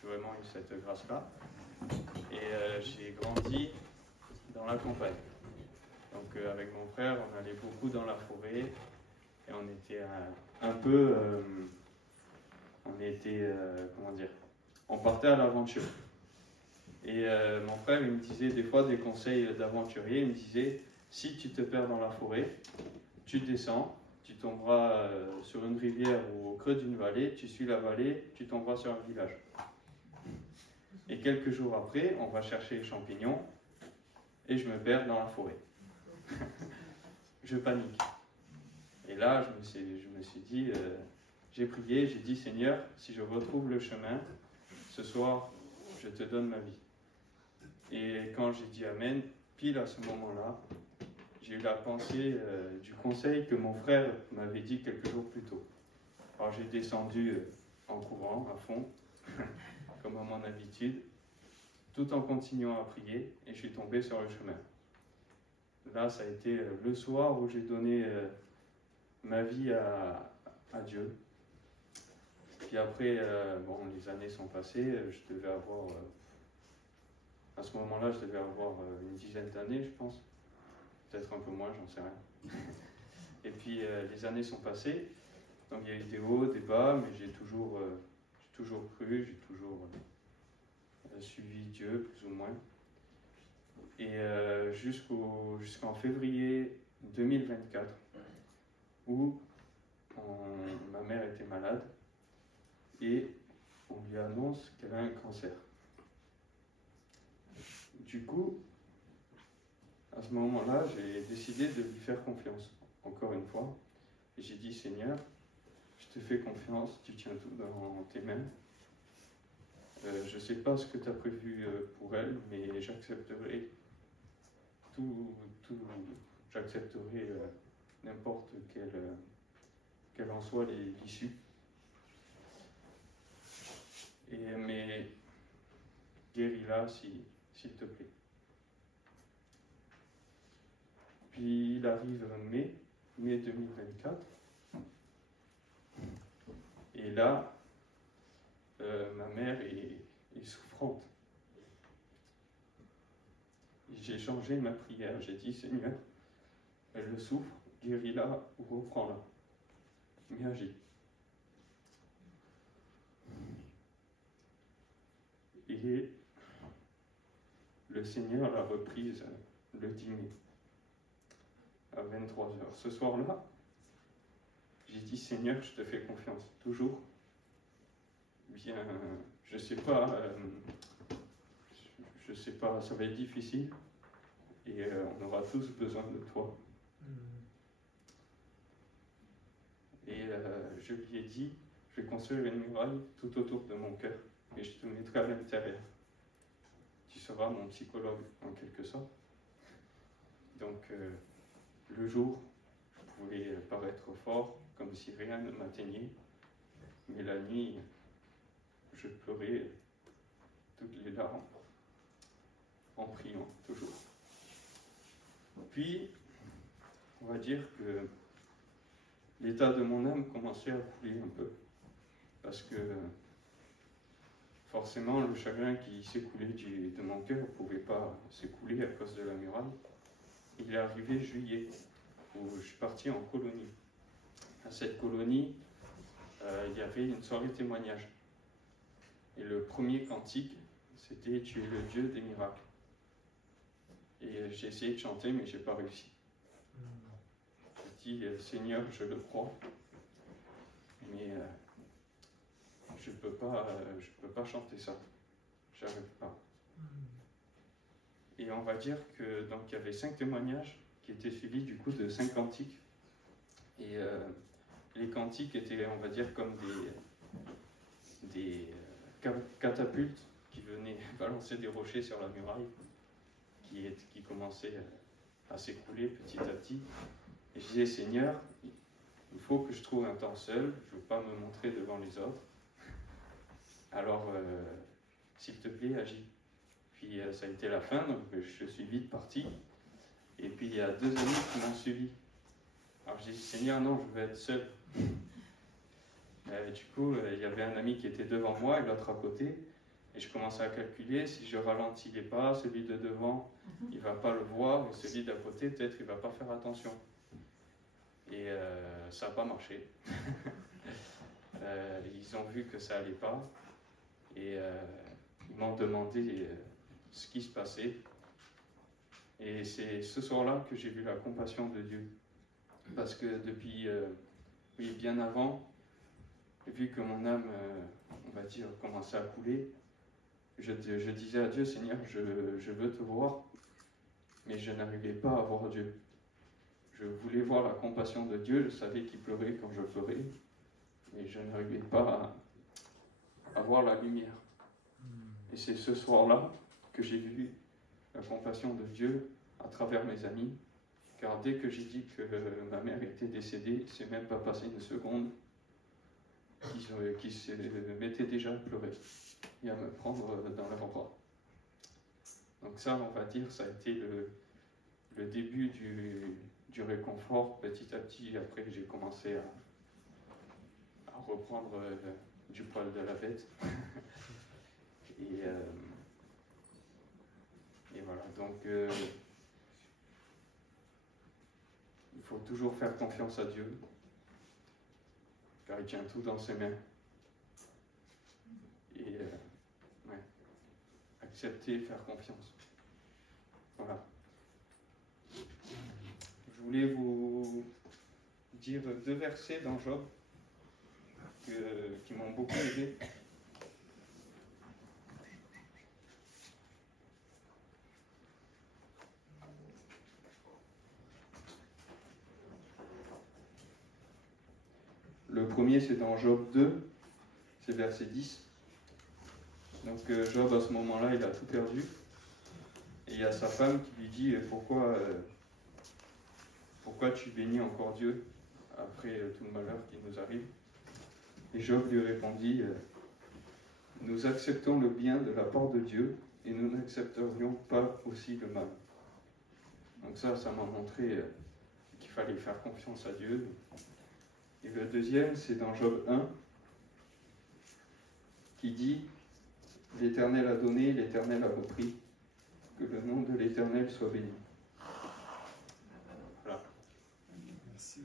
j'ai vraiment eu cette grâce-là. Et j'ai grandi dans la campagne. Donc avec mon frère, on allait beaucoup dans la forêt et on était un peu, comment dire, on partait à l'aventure. Et mon frère, il me disait des fois des conseils d'aventurier. Il me disait, si tu te perds dans la forêt, tu descends, tu tomberas sur une rivière ou au creux d'une vallée, tu suis la vallée, tu tomberas sur un village. Et quelques jours après, on va chercher les champignons et je me perds dans la forêt. Je panique. Et là, je me suis dit, j'ai prié, j'ai dit, Seigneur, si je retrouve le chemin, ce soir, je te donne ma vie. Et quand j'ai dit Amen, pile à ce moment-là, j'ai eu la pensée du conseil que mon frère m'avait dit quelques jours plus tôt. Alors j'ai descendu en courant, à fond, comme à mon habitude, tout en continuant à prier, et je suis tombé sur le chemin. Là, ça a été le soir où j'ai donné ma vie à Dieu. Puis après, les années sont passées, je devais avoir, à ce moment-là, je devais avoir une dizaine d'années, je pense. Peut-être un peu moins, j'en sais rien. Et puis les années sont passées, donc il y a eu des hauts, des bas, mais j'ai toujours cru, j'ai toujours suivi Dieu, plus ou moins. Et jusqu'en février 2024, où ma mère était malade, et on lui annonce qu'elle a un cancer. Du coup, à ce moment-là, j'ai décidé de lui faire confiance, encore une fois. Et j'ai dit, Seigneur, je te fais confiance, tu tiens tout dans tes mains. Je ne sais pas ce que tu as prévu pour elle, mais j'accepterai j'accepterai n'importe quelle en soit l'issue. Mais guéris-la s'il te plaît. Puis il arrive mai 2024. Et là, ma mère est souffrante. J'ai changé ma prière. J'ai dit, Seigneur, elle le souffre, guéris-la ou reprends-la. Mais agis. Et le Seigneur l'a reprise le 10 mai, à 23h. Ce soir-là, j'ai dit, Seigneur, je te fais confiance, toujours. Bien, je sais pas, ça va être difficile, et on aura tous besoin de toi. Et je lui ai dit, je vais construire une muraille tout autour de mon cœur, et je te mettrai à l'intérieur. Tu seras mon psychologue, en quelque sorte. Donc, le jour, je pouvais paraître fort, comme si rien ne m'atteignait, mais la nuit, je pleurais toutes les larmes, en priant, toujours. Puis, on va dire que l'état de mon âme commençait à couler un peu, parce que forcément, le chagrin qui s'écoulait de mon cœur ne pouvait pas s'écouler à cause de la muraille. Il est arrivé juillet, où je suis parti en colonie. À cette colonie, il y avait une soirée témoignage. Et le premier cantique, c'était « Tu es le Dieu des miracles ». Et j'ai essayé de chanter, mais je n'ai pas réussi. J'ai dit « Seigneur, je le crois, mais je ne peux pas chanter ça. Je n'arrive pas. » Et on va dire que donc il y avait 5 témoignages qui étaient suivis du coup de 5 cantiques. Et les cantiques étaient, on va dire, comme des catapultes qui venaient balancer des rochers sur la muraille, qui commençaient à s'écrouler petit à petit. Et je disais, Seigneur, il faut que je trouve un temps seul, je ne veux pas me montrer devant les autres. Alors, s'il te plaît, agis. Puis ça a été la fin, donc je suis vite parti. Et puis il y a 2 amis qui m'ont suivi. Alors j'ai dit, Seigneur, non, je veux être seul. Du coup, il y avait un ami qui était devant moi et l'autre à côté. Et je commençais à calculer, si je ralentis les pas, celui de devant, il ne va pas le voir, et celui d'à côté, peut-être, il ne va pas faire attention. Et ça n'a pas marché. Ils ont vu que ça n'allait pas, et ils m'ont demandé ce qui se passait. Et c'est ce soir-là que j'ai vu la compassion de Dieu. Parce que depuis, oui, bien avant, vu que mon âme, on va dire, commençait à couler, je disais à Dieu, Seigneur, je veux te voir, mais je n'arrivais pas à voir Dieu. Je voulais voir la compassion de Dieu, je savais qu'il pleurait quand je pleurais, mais je n'arrivais pas à voir la lumière. Et c'est ce soir-là que j'ai vu la compassion de Dieu à travers mes amis, car dès que j'ai dit que ma mère était décédée, c'est même pas passé une seconde qu'ils se mettaient déjà à pleurer et à me prendre dans leurs bras. Donc ça, on va dire, ça a été le début du réconfort. Petit à petit, après, j'ai commencé à reprendre du poil de la bête. Et voilà, donc il faut toujours faire confiance à Dieu, car il tient tout dans ses mains. Et ouais, accepter, faire confiance. Voilà. Je voulais vous dire 2 versets dans Job qui m'ont beaucoup aidé. Le premier, c'est dans Job 2, c'est verset 10. Donc Job, à ce moment-là, il a tout perdu. Et il y a sa femme qui lui dit pourquoi tu bénis encore Dieu après tout le malheur qui nous arrive? Et Job lui répondit, nous acceptons le bien de la part de Dieu et nous n'accepterions pas aussi le mal. Donc ça m'a montré qu'il fallait faire confiance à Dieu. Et le deuxième, c'est dans Job 1, qui dit, l'Éternel a donné, l'Éternel a repris, que le nom de l'Éternel soit béni. Voilà. Merci.